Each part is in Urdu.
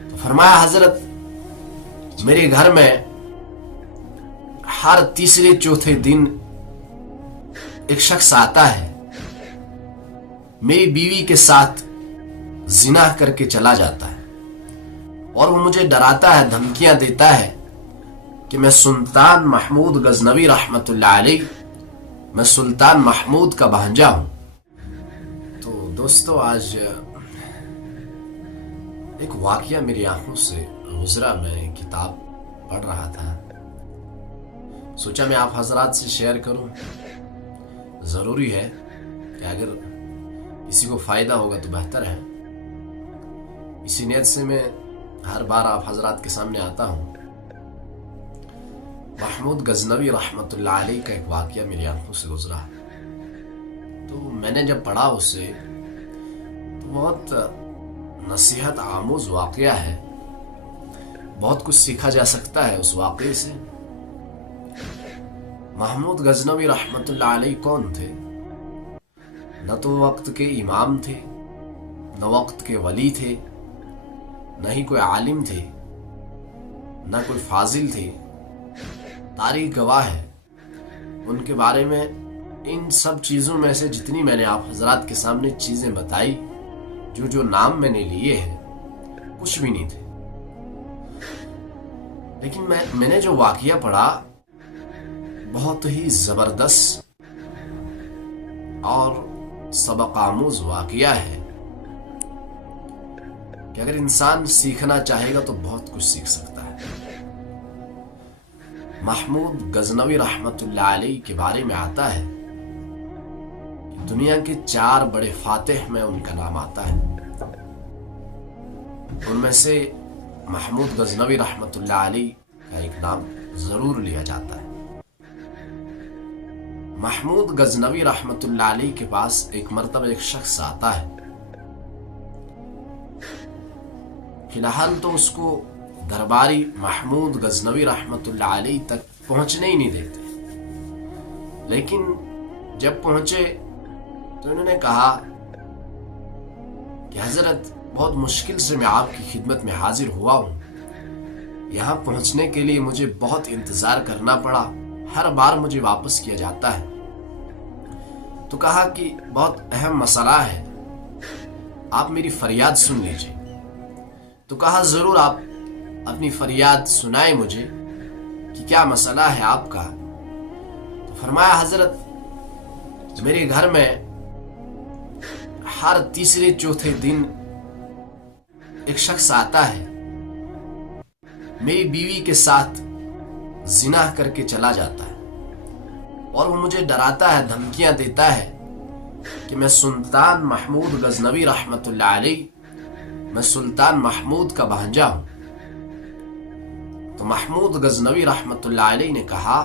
تو فرمایا حضرت میرے گھر میں ہر تیسرے چوتھے دن ایک شخص آتا ہے، میری بیوی کے ساتھ زنا کر کے چلا جاتا ہے، اور وہ مجھے ڈراتا ہے، دھمکیاں دیتا ہے کہ میں سلطان محمود غزنوی رحمت اللہ علیہ، میں سلطان محمود کا بھانجا ہوں۔ تو دوستو، آج ایک واقعہ میری آنکھوں سے گزرا، میں کتاب پڑھ رہا تھا، سوچا میں آپ حضرات سے شیئر کروں۔ ضروری ہے کہ اگر کسی کو فائدہ ہوگا تو بہتر ہے، اسی نیت سے میں ہر بار آپ حضرات کے سامنے آتا ہوں۔ محمود غزنوی رحمت اللہ علیہ کا ایک واقعہ میری آنکھوں سے گزرا، تو میں نے جب پڑھا اسے تو بہت نصیحت آموز واقعہ ہے، بہت کچھ سیکھا جا سکتا ہے اس واقعے سے۔ محمود غزنوی رحمت اللہ علیہ کون تھے؟ نہ تو وقت کے امام تھے، نہ وقت کے ولی تھے، نہ ہی کوئی عالم تھے، نہ کوئی فاضل تھے۔ تاریخ گواہ ہے ان کے بارے میں۔ ان سب چیزوں میں سے جتنی میں نے آپ حضرات کے سامنے چیزیں بتائی، جو نام میں نے لیے ہیں، کچھ بھی نہیں تھے۔ لیکن میں نے جو واقعہ پڑھا بہت ہی زبردست اور سبق آموز واقعہ ہے کہ اگر انسان سیکھنا چاہے گا تو بہت کچھ سیکھ سکتا ہے۔ محمود غزنوی رحمت اللہ علیہ کے بارے میں آتا ہے کہ دنیا کے 4 بڑے فاتح میں ان کا نام آتا ہے، ان میں سے محمود غزنوی رحمت اللہ علیہ کا ایک نام ضرور لیا جاتا ہے۔ محمود غزنوی رحمت اللہ علیہ کے پاس ایک مرتبہ ایک شخص آتا ہے، فی الحال تو اس کو درباری محمود غزنوی رحمت اللہ علیہ تک پہنچنے ہی نہیں دیتے، لیکن جب پہنچے تو انہوں نے کہا کہ حضرت بہت مشکل سے میں آپ کی خدمت میں حاضر ہوا ہوں، یہاں پہنچنے کے لیے مجھے بہت انتظار کرنا پڑا، ہر بار مجھے واپس کیا جاتا ہے۔ تو کہا کہ بہت اہم مسئلہ ہے، آپ میری فریاد سن لیجئے۔ تو کہا ضرور، آپ اپنی فریاد سنائیں مجھے کہ کیا مسئلہ ہے آپ کا۔ تو فرمایا حضرت میرے گھر میں ہر تیسرے چوتھے دن ایک شخص آتا ہے، میری بیوی کے ساتھ زنا کر کے چلا جاتا ہے، اور وہ مجھے ڈراتا ہے، دھمکیاں دیتا ہے کہ میں سلطان محمود غزنوی رحمت اللہ علیہ، میں سلطان محمود کا بھانجا ہوں۔ تو محمود غزنوی رحمت اللہ علیہ نے کہا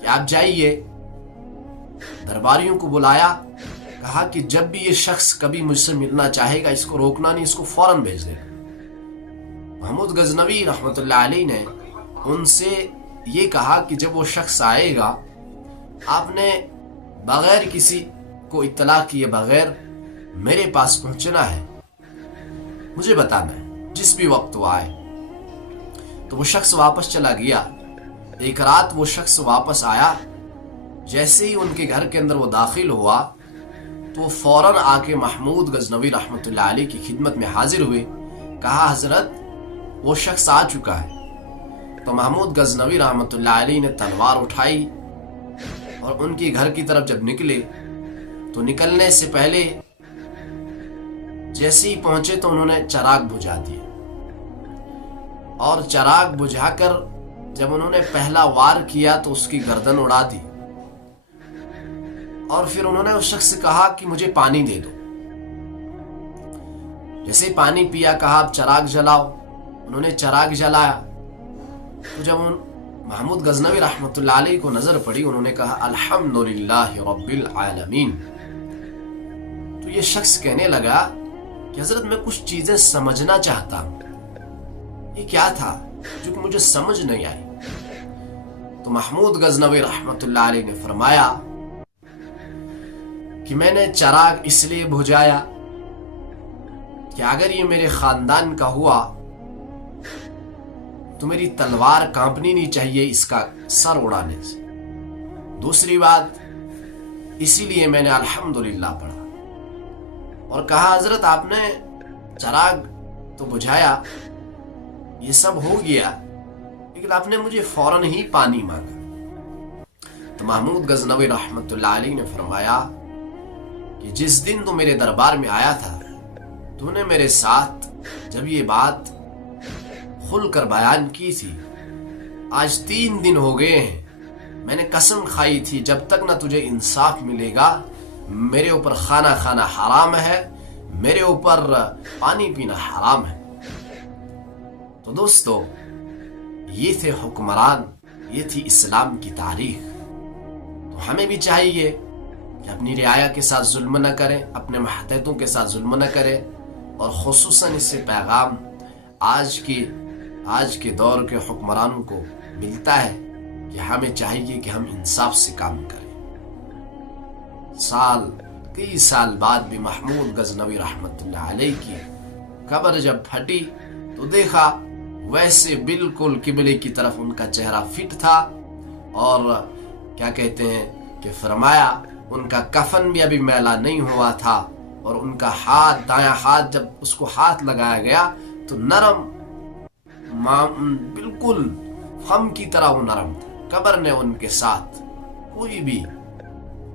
کہ آپ جائیے، درباریوں کو بلایا، کہا کہ جب بھی یہ شخص کبھی مجھ سے ملنا چاہے گا، اس کو روکنا نہیں، اس کو فوراً بھیج دے گا۔ محمود غزنوی رحمت اللہ علیہ نے ان سے یہ کہا کہ جب وہ شخص آئے گا، آپ نے بغیر کسی کو اطلاع کیے بغیر میرے پاس پہنچنا ہے، مجھے بتانا ہے جس بھی وقت وہ آئے۔ تو وہ شخص واپس چلا گیا۔ ایک رات وہ شخص واپس آیا، جیسے ہی ان کے گھر کے اندر وہ داخل ہوا تو وہ فوراً آ کے محمود غزنوی رحمت اللہ علیہ کی خدمت میں حاضر ہوئے، کہا حضرت وہ شخص آ چکا ہے۔ تو محمود غزنوی رحمت اللہ علیہ نے تلوار اٹھائی اور ان کے گھر کی طرف جب نکلے تو نکلنے سے پہلے جیسے ہی پہنچے تو انہوں نے چراغ بجھا دیا، اور چراغ بجھا کر جب انہوں نے پہلا وار کیا تو اس کی گردن اڑا دی، اور پھر انہوں نے اس شخص سے کہا کہ مجھے پانی دے دو۔ جیسے ہی پانی پیا، کہا آپ چراغ جلاؤ، انہوں نے چراغ جلایا۔ تو جب محمود غزنوی رحمت اللہ علیہ کو نظر پڑی، انہوں نے کہا الحمدللہ رب العالمین۔ تو یہ شخص کہنے لگا کہ حضرت میں کچھ چیزیں سمجھنا چاہتا ہوں، یہ کیا تھا جو کہ مجھے سمجھ نہیں آئی۔ تو محمود غزنوی رحمت اللہ علیہ نے فرمایا کہ میں نے چراغ اس لیے بجھایا کہ اگر یہ میرے خاندان کا ہوا تو میری تلوار کانپنی نہیں چاہیے اس کا سر اڑانے سے. دوسری بات، اسی لیے میں نے الحمدللہ پڑھا اور کہا حضرت آپ نے چراغ تو بجھایا، یہ سب ہو گیا، لیکن آپ نے مجھے فوراً ہی پانی مانگا. تو محمود غزنوی رحمت اللہ علیہ نے فرمایا کہ جس دن تو میرے دربار میں آیا تھا تو نے میرے ساتھ جب یہ بات کھل کر بیان کی تھی، آج 3 دن ہو گئے ہیں، میں نے قسم کھائی تھی جب تک نہ تجھے انصاف ملے گا میرے اوپر کھانا کھانا حرام ہے، میرے اوپر پانی پینا حرام ہے. تو دوستو، یہ تھے حکمران، یہ تھی اسلام کی تاریخ. تو ہمیں بھی چاہیے کہ اپنی رعایا کے ساتھ ظلم نہ کریں، اپنے ماتحتوں کے ساتھ ظلم نہ کریں، اور خصوصاً اس سے پیغام آج کے دور کے حکمرانوں کو ملتا ہے کہ ہمیں چاہیے کہ ہم انصاف سے کام کریں. کئی سال بعد بھی محمود غزنوی رحمت اللہ علیہ کی قبر جب پھٹی تو دیکھا ویسے بالکل قبلے کی طرف ان کا چہرہ فٹ تھا، اور کیا کہتے ہیں کہ فرمایا ان کا کفن بھی ابھی میلا نہیں ہوا تھا، اور ان کا ہاتھ، دایاں ہاتھ، جب اس کو ہاتھ لگایا گیا تو نرم، بالکل خم کی طرح وہ نرم تھا. قبر نے ان کے ساتھ کوئی بھی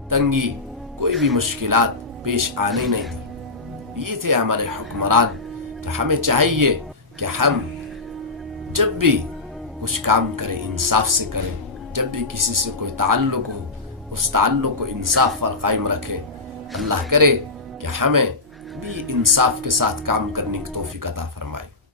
تنگی، کوئی بھی مشکلات پیش آنے نہیں دی. یہ تھے ہمارے حکمران. تو ہمیں چاہیے کہ ہم جب بھی کچھ کام کریں انصاف سے کریں، جب بھی کسی سے کوئی تعلق ہو اس تعلق کو انصاف پر قائم رکھے. اللہ کرے کہ ہمیں بھی انصاف کے ساتھ کام کرنے کی توفیق عطا فرمائے.